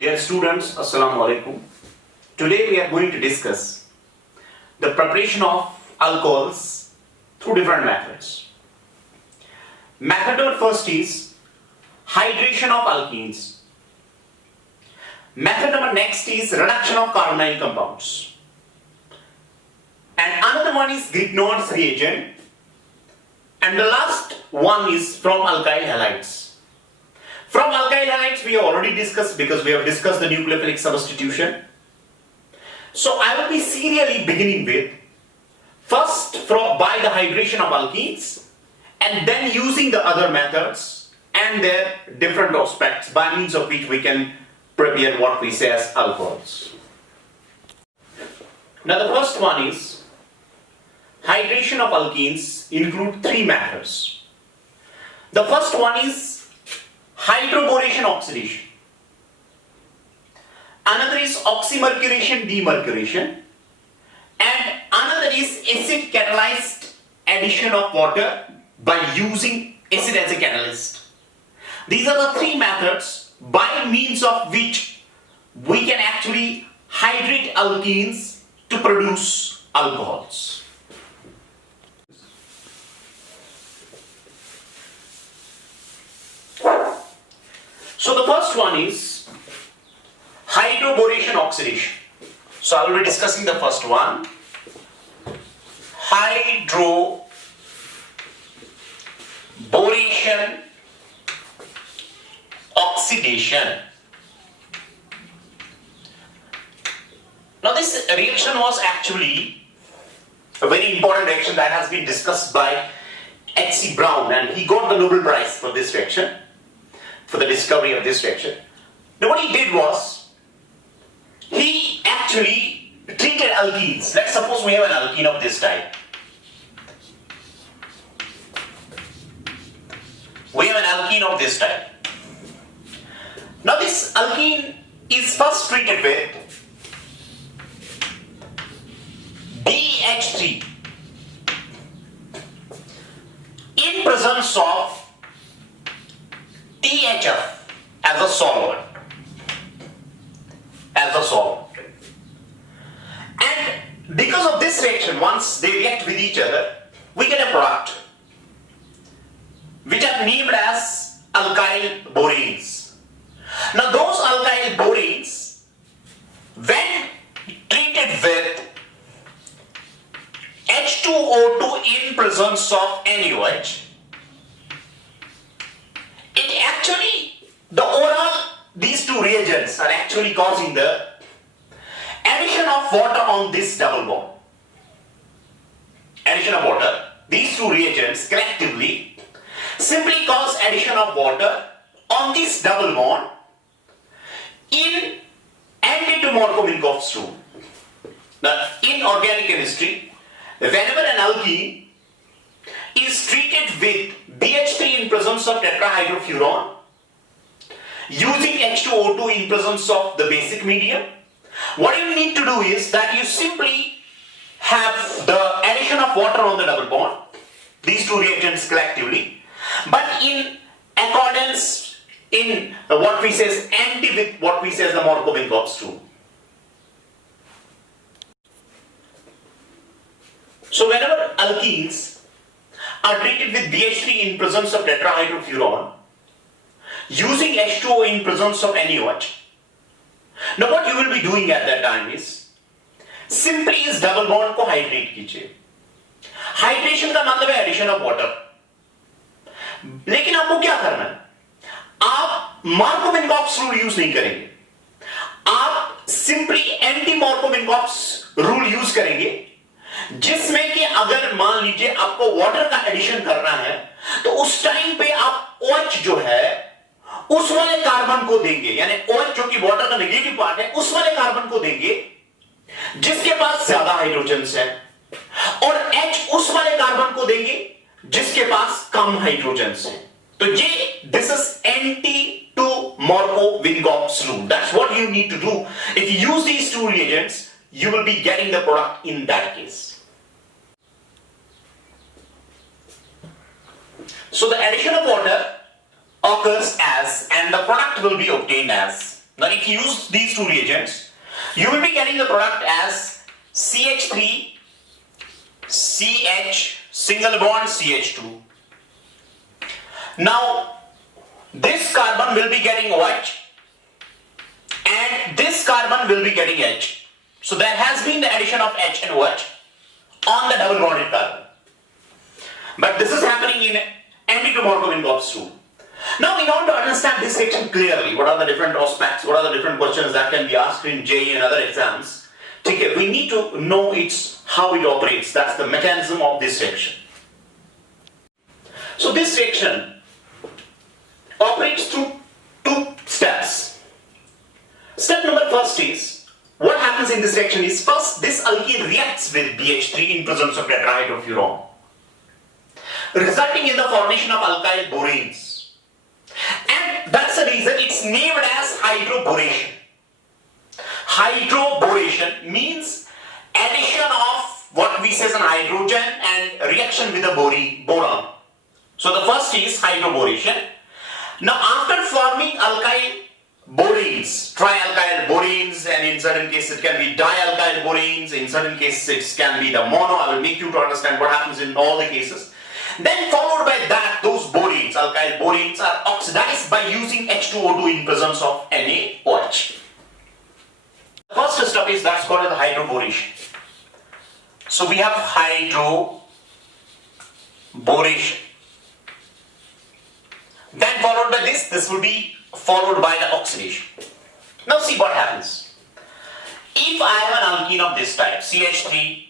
Dear students, Assalamu alaikum. Today we are going to discuss the preparation of alcohols through different methods. Method number first is hydration of alkenes. Method number next is reduction of carbonyl compounds. And another one is Grignard's reagent. And the last one is from alkyl halides. From alkyl halides we have already discussed because we have discussed the nucleophilic substitution. So I will be serially beginning with first by the hydration of alkenes and then using the other methods and their different aspects by means of which we can prepare what we say as alcohols. Now the first one is hydration of alkenes include three methods. The first one is hydroboration oxidation. Another is oxymercuration demercuration. And another is acid catalyzed addition of water by using acid as a catalyst. These are the three methods by means of which we can actually hydrate alkenes to produce alcohols. So the first one is hydroboration oxidation. So I will be discussing the first one. Hydroboration oxidation. Now this reaction was actually a very important reaction that has been discussed by H.C. Brown, and he got the Nobel Prize for this reaction, for the discovery of this reaction. Now what he did was, he actually treated alkenes. Let's suppose we have an alkene of this type. We have an alkene of this type. Now this alkene is first treated with BH3 in presence of THF as a solvent. And because of this reaction, once they react with each other, we get a product which are named as alkyl boranes. Now those alkyl boranes, when treated with H2O2 in presence of NaOH, these two reagents are actually causing the addition of water on this double bond. Addition of water, these two reagents collectively simply cause addition of water on this double bond in Markovnikov rule. Now, in organic chemistry, whenever an alkene is treated with BH3 in presence of tetrahydrofuran, using H2O2 in presence of the basic medium, what you need to do is that you simply have the addition of water on the double bond, these two reagents collectively, but in accordance in what we say is anti with what we say as the Markovnikov rule. So whenever alkenes are treated with BH3 in presence of tetrahydrofuran, using H2O in presence of NaOH, now what you will be doing at that time is simply इस double bond को hydrate कीजिए. Hydration का मतलब है addition of water. लेकिन आपको क्या करना है? आप Markovnikov rule यूज नहीं करेंगे. आप simply anti Markovnikov rule use करेंगे, जिसमें कि अगर मान लीजिए आपको वाटर का एडिशन करना है तो उस टाइम पे आप OH जो है उस वाले कार्बन को देंगे, यानी OH जो कि वाटर का नेगेटिव पार्ट है उस वाले कार्बन को देंगे जिसके पास ज्यादा हाइड्रोजन्स है, और H उस वाले कार्बन को देंगे जिसके पास कम हाइड्रोजन्स है. तो ये this is anti to Markovnikov rule. That's what you need to do. If you use these two reagents, you will be getting the product in that case. So the addition of water occurs as, and the product will be obtained as Now if you use these two reagents, you will be getting the product as CH3, CH, single bond CH2. Now this carbon will be getting OH and this carbon will be getting H. So there has been the addition of H and OH on the double bonded carbon. But this is happening in NP2 Markov-Ingvar's rule. Now in order to understand this section clearly, what are the different aspects, what are the different questions that can be asked in JEE and other exams, we need to know how it operates. That's the mechanism of this section. So this section operates through two steps. Step number first is, what happens in this section is, first this alkene reacts with BH3 in presence of tetrahydrofuran, resulting in the formation of alkyl boranes. And that's the reason it's named as hydroboration. Hydroboration means addition of what we say as an hydrogen and reaction with a boron. So the first is hydroboration. Now after forming alkyl boranes, trialkyl boranes, and in certain cases it can be dialkyl boranes, in certain cases it can be the mono. I will make you to understand what happens in all the cases. Then followed by that, those boranes, alkyl boranes, are oxidized by using H2O2 in presence of NaOH. The first step is that's called as hydroboration. So we have hydroboration. Then followed by this will be followed by the oxidation. Now see what happens. If I have an alkene of this type, CH3,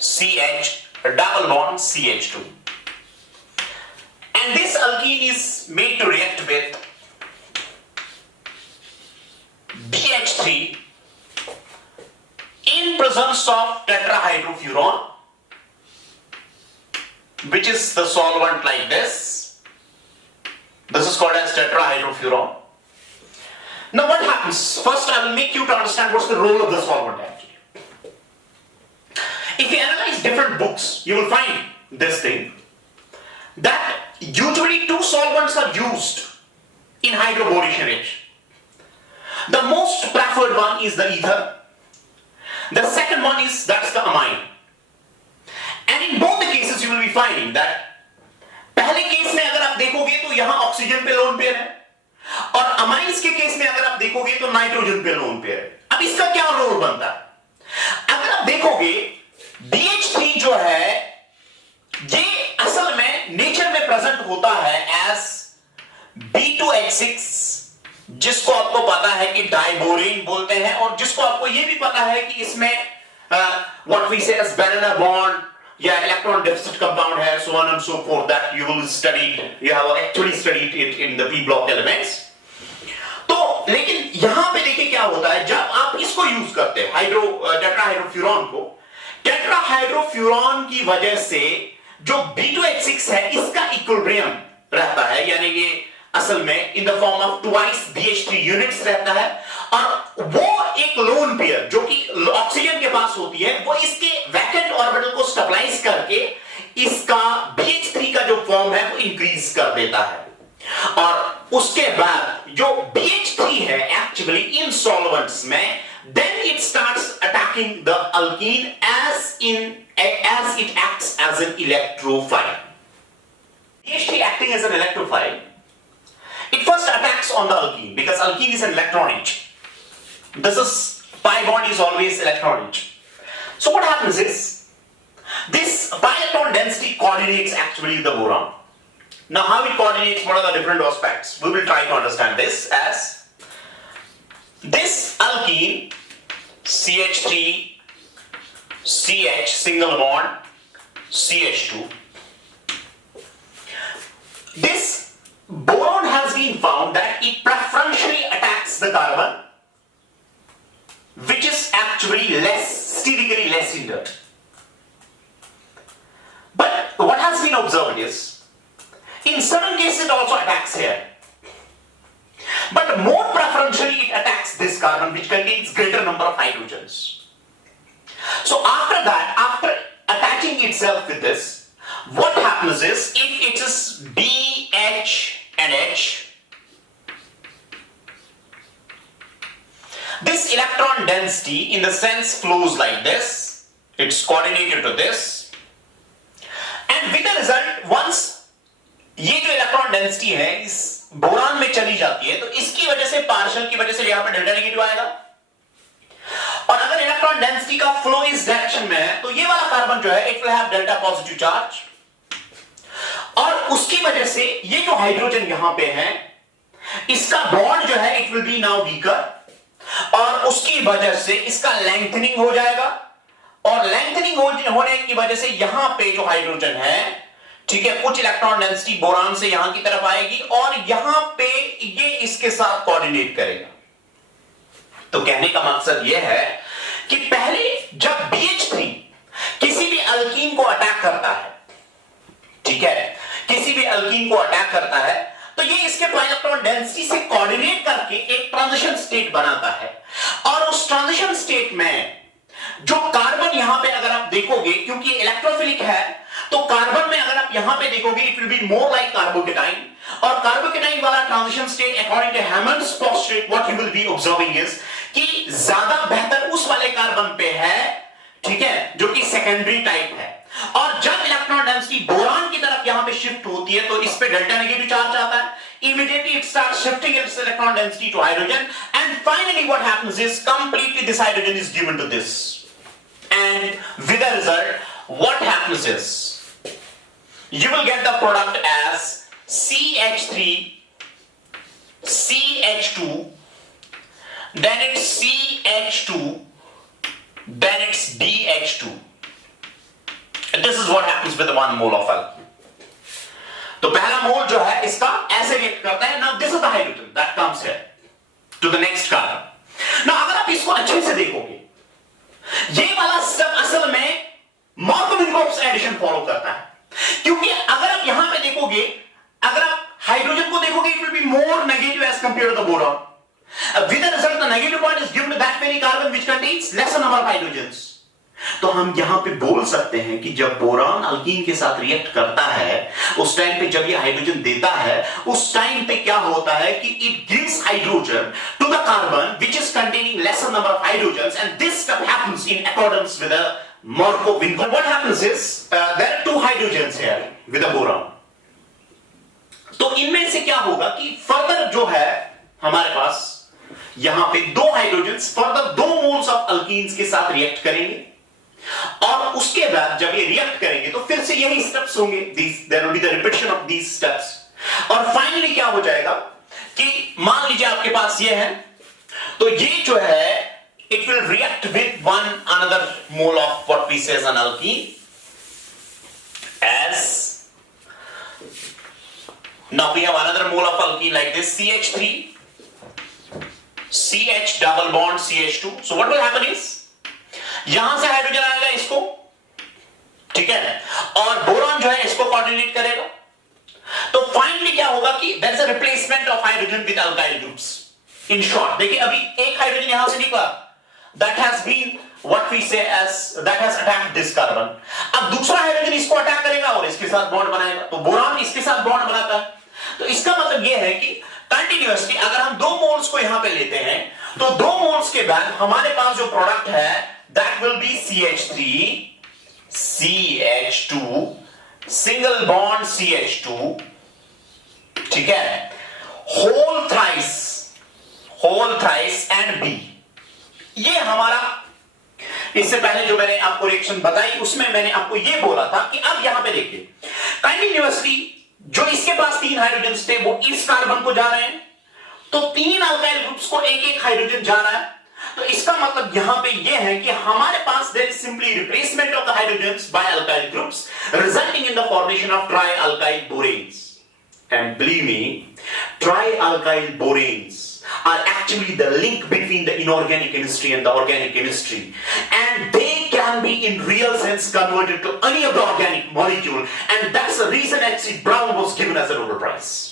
CH, double bond CH2, and this alkene is made to react with BH3 in presence of tetrahydrofuran, which is the solvent like this. This is called as tetrahydrofuran. Now what happens? First I will make you to understand what's the role of the solvent actually. If you analyze different books, you will find this thing, that usually two solvents are used in hydroboration reaction. The most preferred one is the ether. The second one is that's the amine. And in both the cases you will be finding that पहले case में अगर आप देखोगे तो यहां oxygen पे lone pair है, और अमाइंस के केस में अगर आप देखोगे तो नाइट्रोजन पे लोन पेयर है. अब इसका क्या रोल बनता है? अगर आप देखोगे BH3 जो है ये असल में नेचर में प्रेजेंट होता है एज B2H6, जिसको आपको पता है कि डाइबोरेन बोलते हैं, और जिसको आपको ये भी पता है कि इसमें व्हाट वी से एज बैलेना बॉन्ड या इलेक्ट्रॉन डेफिसिट कंपाउंड है, so on and so forth, that you will study, you have actually studied it in the P block elements. तो लेकिन यहां पे देखिए क्या होता है, जब आप इसको यूज करते हैं टेट्राहाइड्रोफ्यूरॉन को, टेट्राहाइड्रोफ्यूरॉन की वजह से जो B2H6 है इसका इक्विलिब्रियम रहता है, यानी ये असल में in the form of twice BH3 units रहता है, और वो एक लोन पेयर जो कि ऑक्सीजन के पास होती है वो इसके वैकेंट ऑर्बिटल को स्टेबलाइज करके इसका BH3 का जो फॉर्म है वो इंक्रीज कर देता है. और उसके बाद जो BH3 है एक्चुअली इन सॉल्वेंट्स में, then it starts attacking the alkene as it acts as an electrophile. BH3 acting as an electrophile, it first attacks on the alkene because alkene is an electron rich. This is pi bond is always electron rich. So what happens is this pi electron density coordinates actually the boron. Now how it coordinates, what are the different aspects? We will try to understand this as this alkene CH3 CH single bond CH2. This boron has been found that it preferentially attacks the carbon which is actually statically less hindered. But what has been observed is, in certain cases it also attacks here. But more preferentially it attacks this carbon which contains greater number of hydrogens. So after that, after attaching itself with this, what happens is, if it is BH and H, This electron density in the sense flows like this. It's coordinated to this. And with the result, once ये जो electron density है इस boron में चली जाती है, तो इसकी वजह से पार्शियल की वजह से यहां पर डेल्टा नेगेटिव आएगा। और अगर इलेक्ट्रॉन डेंसिटी का फ्लो इस डायरेक्शन में है, तो ये वाला कार्बन जो है it will have delta positive charge, और उसकी वजह से ये जो हाइड्रोजन यहां पे है इसका बॉन्ड जो है it will B now weaker, और उसकी वजह से इसका लेंथनिंग हो जाएगा, और लेंथनिंग होने की वजह से यहां पे जो हाइड्रोजन है, ठीक है, कुछ इलेक्ट्रॉन डेंसिटी बोरान से यहां की तरफ आएगी और यहां पे ये इसके साथ कोऑर्डिनेट करेगा। तो कहने का मकसद यह है कि पहले जब BH3 किसी भी अल्कीन को अटैक करता है, ठीक है, किसी भी अल्कीन को अटैक करता है, तो ये इसके इलेक्ट्रॉन डेंसिटी से कोऑर्डिनेट करके एक ट्रांजिशन स्टेट बनाता है, और उस ट्रांजिशन स्टेट में जो कार्बन यहां पे अगर आप देखोगे, क्योंकि इलेक्ट्रोफिलिक है, तो कार्बन में अगर आप यहां पे देखोगे it will be more like carbocation, और कार्बोकेटाइन वाला transition state according to Hammond's postulate what you will be observing is कि ज्यादा बेहतर उस वाले कार्बन पे है, ठीक है, जो कि सेकेंडरी टाइप है। और जब इलेक्ट्रॉन डेंसिटी बोरान की तरफ यहां पे शिफ्ट होती है, तो इस पे डेल्टा नेगेटिव चार्ज आता है, immediately it starts shifting its electron density to hydrogen, and finally what happens is completely this hydrogen is given to this, and with the result what happens is you will get the product as CH3 CH2, then it's CH2, then it's BH2. And this is what happens with the 1 mole of alcohol. तो पहला मोल जो है इसका ऐसे react करता है। Now this is the hydrogen that comes here to the next carbon. Now अगर आप इसको अच्छे से देखोगे, ये वाला स्टेप असल में मार्कोव-विनकोव्स एडिशन फॉलो करता है, क्योंकि अगर आप यहां पे देखोगे, अगर आप हाइड्रोजन को देखोगे it will be more negative as compared to the boron, with the result the negative point is given to that very carbon which contains lesser number of hydrogens. तो हम यहां पे बोल सकते हैं कि जब बोरान अल्कीन के साथ रिएक्ट करता है, उस टाइम पे जब ये हाइड्रोजन देता है, उस टाइम पे क्या होता है कि it gives hydrogen to the carbon which is containing lesser number of hydrogens, and this step happens in accordance with the Markov-Vinkoff. What happens is there are 2 hydrogens here with a boron. तो इनमें से क्या होगा कि further जो है हमारे पास यहां पे 2 hydrogens further 2 moles of alkenes के साथ रिएक्ट करेंगे, और उसके बाद जब ये रिएक्ट करेंगे तो फिर से यही स्टेप्स होंगे, there will be the repetition of these steps, और फाइनली क्या हो जाएगा कि मान लीजिए आपके पास ये है, तो ये जो है it will react with one another mole of what we say as an alkene, as now we have another mole of alkene like this, CH3 CH double bond CH2. So what will happen is यहां से hydrogen आएगा इसको, ठीक है, और boron जो है इसको कोऑर्डिनेट करेगा, तो फाइनली क्या होगा कि there is a replacement of hydrogen with alkyl groups. In short देखिए, अभी एक हाइड्रोजन यहां से निकला, that has been what we say as that has attacked this carbon, अब दूसरा हाइड्रोजन इसको अटैक करेगा और इसके साथ बॉन्ड बनाएगा, तो बोरान इसके साथ बॉन्ड बनाता है। तो इसका मतलब यह है कि कंटिन्यूअसली अगर हम 2 मोल्स को यहां पे लेते हैं, तो 2 मोल्स के बाद हमारे पास जो प्रोडक्ट है that will be CH3 CH2 single bond CH2, ठीक है, whole thrice and B। ये हमारा इससे पहले जो मैंने आपको रिएक्शन बताई उसमें मैंने आपको ये बोला था कि अब यहां पे देखिए कंटिन्यूअसली जो इसके पास 3 हाइड्रोजन थे वो इस कार्बन को जा रहे हैं, तो 3 अल्काइल ग्रुप्स को एक हाइड्रोजन जा रहा है। तो इसका मतलब यहां पे ये है कि हमारे पास there is simply replacement of the hydrogens by alkyl groups resulting in the formation of tri alkyl boranes. And believe me, tri alkyl boranes are actually the link between the inorganic chemistry and the organic chemistry, and they can be in real sense converted to any of the organic molecule, and that's the reason H.C. Brown was given as a Nobel Prize.